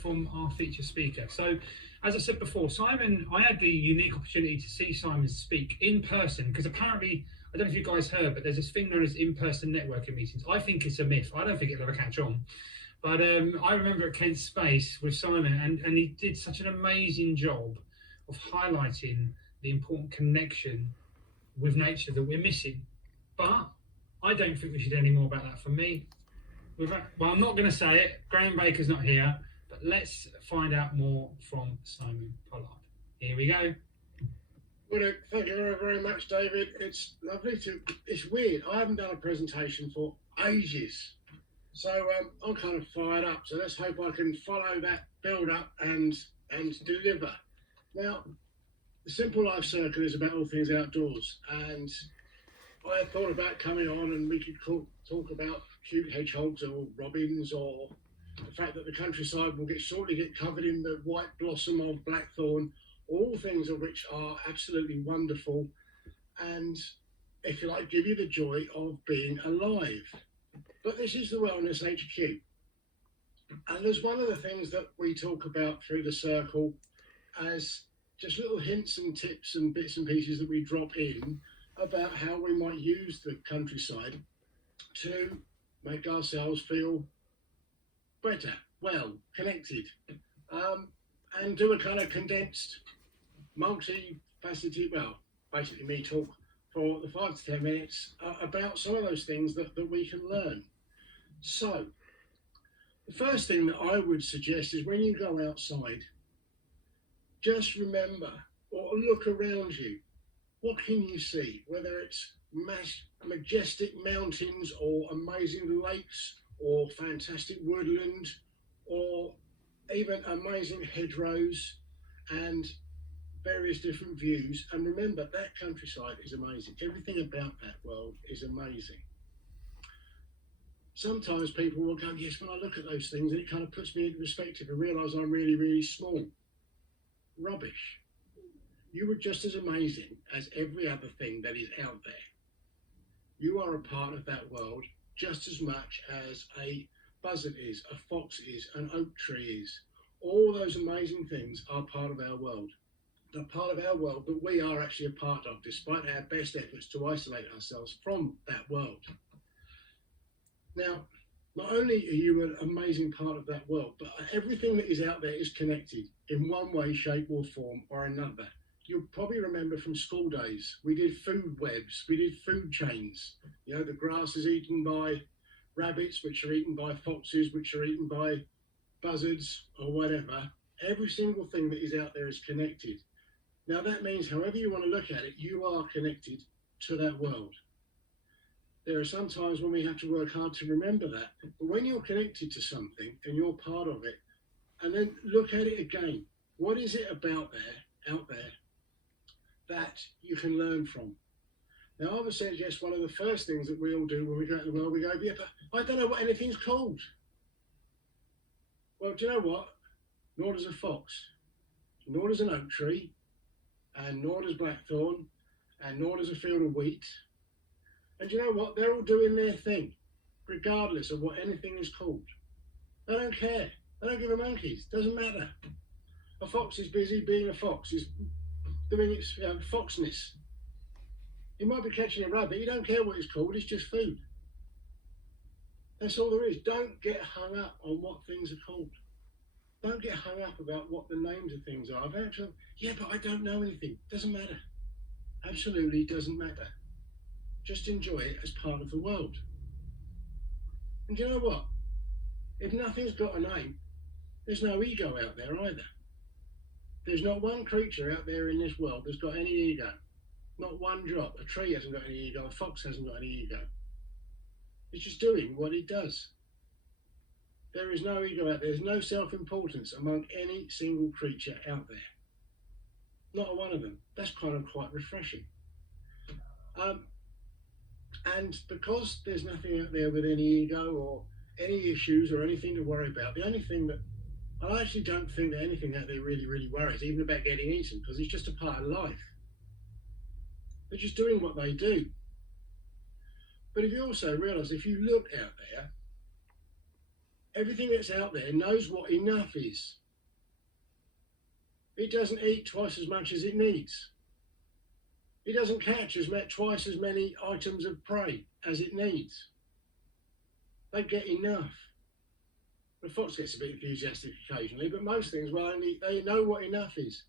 from our feature speaker. So, as I said before, Simon, I had the unique opportunity to see Simon speak in person because apparently, I don't know if you guys heard, but there's this thing known as in-person networking meetings. I think it's a myth. I don't think it'll ever catch on. But I remember at Kent Space with Simon, and he did such an amazing job of highlighting the important connection with nature that we're missing. But I don't think we should do any more about that. For me, well, I'm not going to say it. Graham Baker's not here, but let's find out more from Simon Pollard. Here we go. Well, thank you very, very much, David. It's lovely to. It's weird. I haven't done a presentation for ages, so I'm kind of fired up. So let's hope I can follow that build up and deliver. Now, the Simple Life Circle is about all things outdoors, and I thought about coming on and we could talk about cute hedgehogs or robins, or the fact that the countryside will shortly get covered in the white blossom of blackthorn, all things of which are absolutely wonderful and, if you like, give you the joy of being alive. But this is the Wellness HQ. And there's one of the things that we talk about through the circle as just little hints and tips and bits and pieces that we drop in about how we might use the countryside to make ourselves feel better, well, connected, and do a kind of condensed, multi-faceted, well, basically me talk for the 5 to 10 minutes about some of those things that we can learn. So, the first thing that I would suggest is when you go outside, just remember or look around you. What can you see? Whether it's majestic mountains or amazing lakes or fantastic woodland or even amazing hedgerows and various different views. And remember, that countryside is amazing. Everything about that world is amazing. Sometimes people will go, yes, when I look at those things, it kind of puts me into perspective and realise I'm really, really small. Rubbish. You are just as amazing as every other thing that is out there. You are a part of that world just as much as a buzzard is, a fox is, an oak tree is. All those amazing things are part of our world. They're part of our world that we are actually a part of, despite our best efforts to isolate ourselves from that world. Now, not only are you an amazing part of that world, but everything that is out there is connected in one way, shape or form or another. You'll probably remember from school days, we did food webs, we did food chains. You know, the grass is eaten by rabbits, which are eaten by foxes, which are eaten by buzzards or whatever. Every single thing that is out there is connected. Now that means however you want to look at it, you are connected to that world. There are some times when we have to work hard to remember that. But when you're connected to something and you're part of it, and then look at it again, what is it about there, out there, that you can learn from? Now, I would suggest one of the first things that we all do when we go out in the world, we go, yeah, but I don't know what anything's called. Well, do you know what? Nor does a fox, nor does an oak tree, and nor does blackthorn, and nor does a field of wheat. And you know what? They're all doing their thing, regardless of what anything is called. They don't care. They don't give a monkeys. Doesn't matter. A fox is busy being a fox. Is doing its foxness. He might be catching a rabbit. You don't care what it's called. It's just food. That's all there is. Don't get hung up on what things are called. Don't get hung up about what the names of things are. Yeah, but I don't know anything. Doesn't matter. Absolutely doesn't matter. Just enjoy it as part of the world. And you know what? If nothing's got a name, there's no ego out there either. There's not one creature out there in this world that's got any ego. Not one drop. A tree hasn't got any ego. A fox hasn't got any ego. It's just doing what it does. There is no ego out there. There's no self-importance among any single creature out there. Not one of them. That's kind of quite refreshing. And because there's nothing out there with any ego or any issues or anything to worry about, the only thing that I actually don't think that anything out there really, really worries, even about getting eaten, because it's just a part of life. They're just doing what they do. But if you also realise, if you look out there, Everything that's out there knows what enough is. It doesn't eat twice as much as it needs. It doesn't catch twice as many items of prey as it needs. They get enough. The fox gets a bit enthusiastic occasionally, but most things, well, they know what enough is.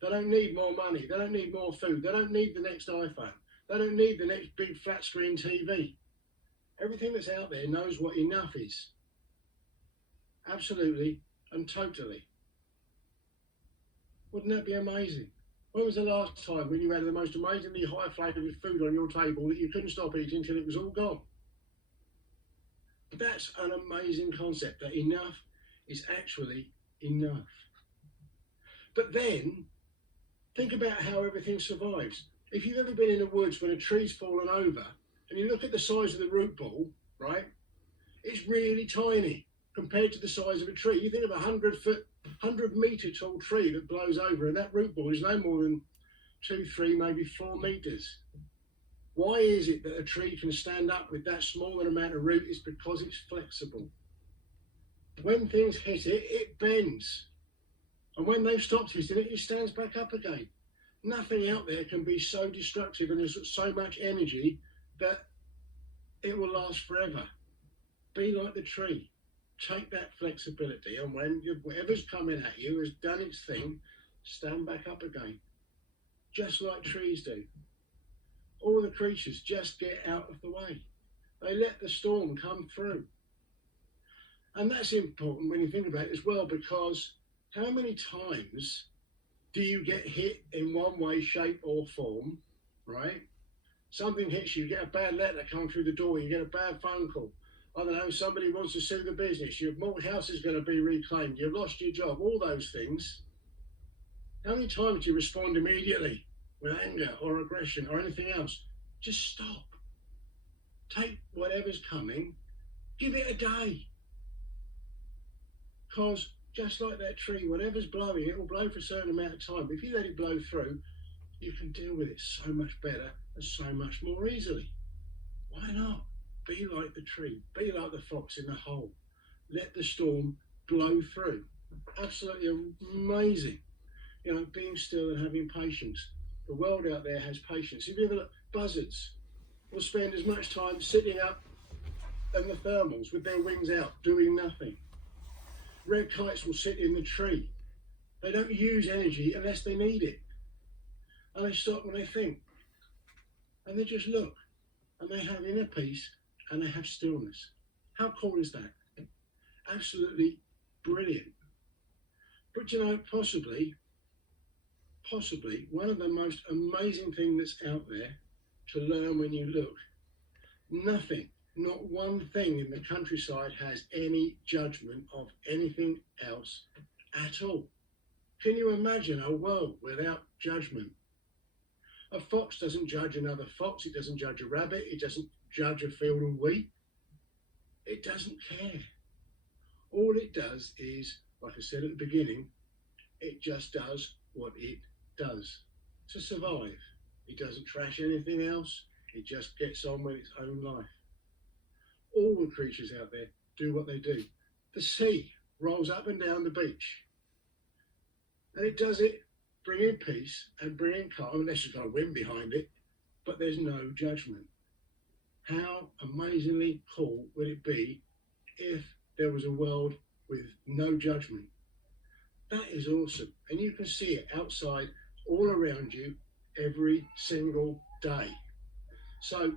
They don't need more money. They don't need more food. They don't need the next iPhone. They don't need the next big flat screen TV. Everything that's out there knows what enough is. Absolutely and totally. Wouldn't that be amazing? When was the last time when you had the most amazingly high flavoured food on your table that you couldn't stop eating until it was all gone? That's an amazing concept, that enough is actually enough. But then, think about how everything survives. If you've ever been in the woods when a tree's fallen over and you look at the size of the root ball, right, it's really tiny compared to the size of a tree. You think of a 100-metre tall tree that blows over, and that root ball is no more than 2, 3, maybe 4 metres. Why is it that a tree can stand up with that small an amount of root? It's because it's flexible. When things hit it, it bends. And when they've stopped hitting it, it stands back up again. Nothing out there can be so destructive and there's so much energy that it will last forever. Be like the tree. Take that flexibility, and when whatever's coming at you has done its thing, stand back up again. Just like trees do. All the creatures just get out of the way. They let the storm come through. And that's important when you think about it as well, because how many times do you get hit in one way, shape or form, right? Something hits you, you get a bad letter come through the door, you get a bad phone call. I don't know, somebody wants to sue the business, your house is going to be reclaimed, you've lost your job, all those things. How many times do you respond immediately with anger or aggression or anything else? Just stop. Take whatever's coming, give it a day. Because just like that tree, whatever's blowing, it will blow for a certain amount of time. But if you let it blow through, you can deal with it so much better and so much more easily. Why not? Be like the tree. Be like the fox in the hole. Let the storm blow through. Absolutely amazing. You know, being still and having patience. The world out there has patience. If you ever look, buzzards will spend as much time sitting up in the thermals with their wings out, doing nothing. Red kites will sit in the tree. They don't use energy unless they need it. And they stop when they think. And they just look. And they have inner peace and they have stillness. How cool is that? Absolutely brilliant. But you know, possibly one of the most amazing things that's out there to learn when you look. Nothing, not one thing in the countryside has any judgment of anything else at all. Can you imagine a world without judgment? A fox doesn't judge another fox, it doesn't judge a rabbit, it doesn't judge a field of wheat. It doesn't care. All it does is, like I said at the beginning, it just does what it does to survive. It doesn't trash anything else, it just gets on with its own life. All the creatures out there do what they do. The sea rolls up and down the beach. And it does it bringing peace and bringing calm, unless you've got a wind behind it, but there's no judgment. How amazingly cool would it be if there was a world with no judgment? That is awesome. And you can see it outside all around you every single day. So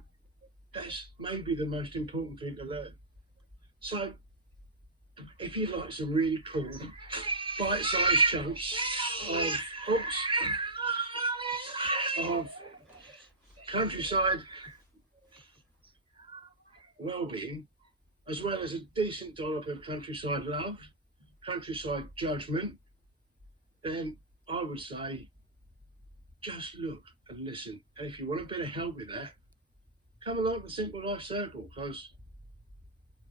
that's maybe the most important thing to learn. So if you'd like some really cool bite-sized chunks of countryside well-being, as well as a decent dollop of countryside love, countryside judgment, then I would say just look and listen. And if you want a bit of help with that, come along to the Simple Life Circle, because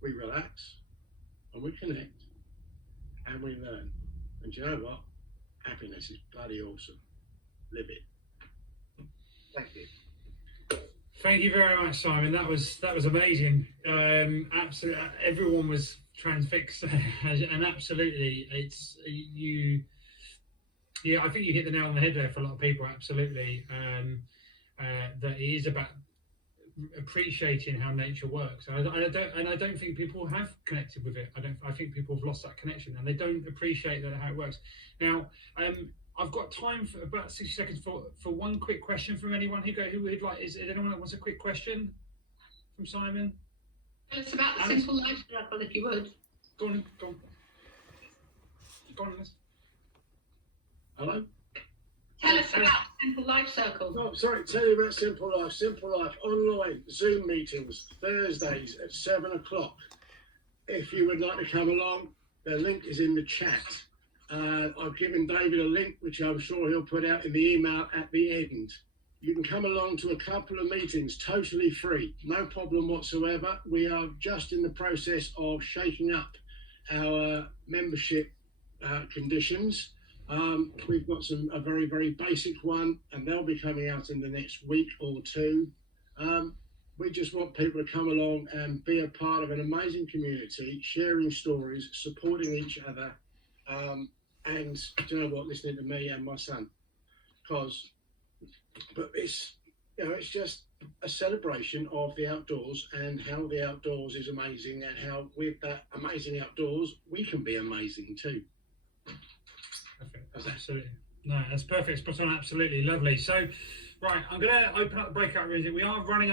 we relax and we connect and we learn. And you know what? Happiness is bloody awesome. Live it. Thank you. Thank you very much, Simon. That was amazing. Absolutely, everyone was transfix, and absolutely, it's you. Yeah, I think you hit the nail on the head there for a lot of people. Absolutely, that it is about appreciating how nature works. And I don't think people have connected with it. I think people have lost that connection, and they don't appreciate that how it works. Now, I've got time for about 60 seconds for one quick question from anyone who would like. Is there anyone that wants a quick question from Simon? Tell us about the simple life circle, if you would. Go on. Liz. Hello? Tell us about Simple Life Circle. Oh, sorry, tell you about Simple Life. Simple Life online Zoom meetings Thursdays at 7 o'clock. If you would like to come along, the link is in the chat. I've given David a link, which I'm sure he'll put out in the email at the end. You can come along to a couple of meetings totally free, no problem whatsoever. We are just in the process of shaking up our membership conditions. We've got a very, very basic one, and they'll be coming out in the next week or two. We just want people to come along and be a part of an amazing community, sharing stories, supporting each other, and do you know what, listening to me and my son. But it's just a celebration of the outdoors and how the outdoors is amazing, and how with that amazing outdoors we can be amazing too. Perfect. Absolutely. No, that's perfect. Spot on. Absolutely lovely. So, right, I'm going to open up the breakout rooms. We are running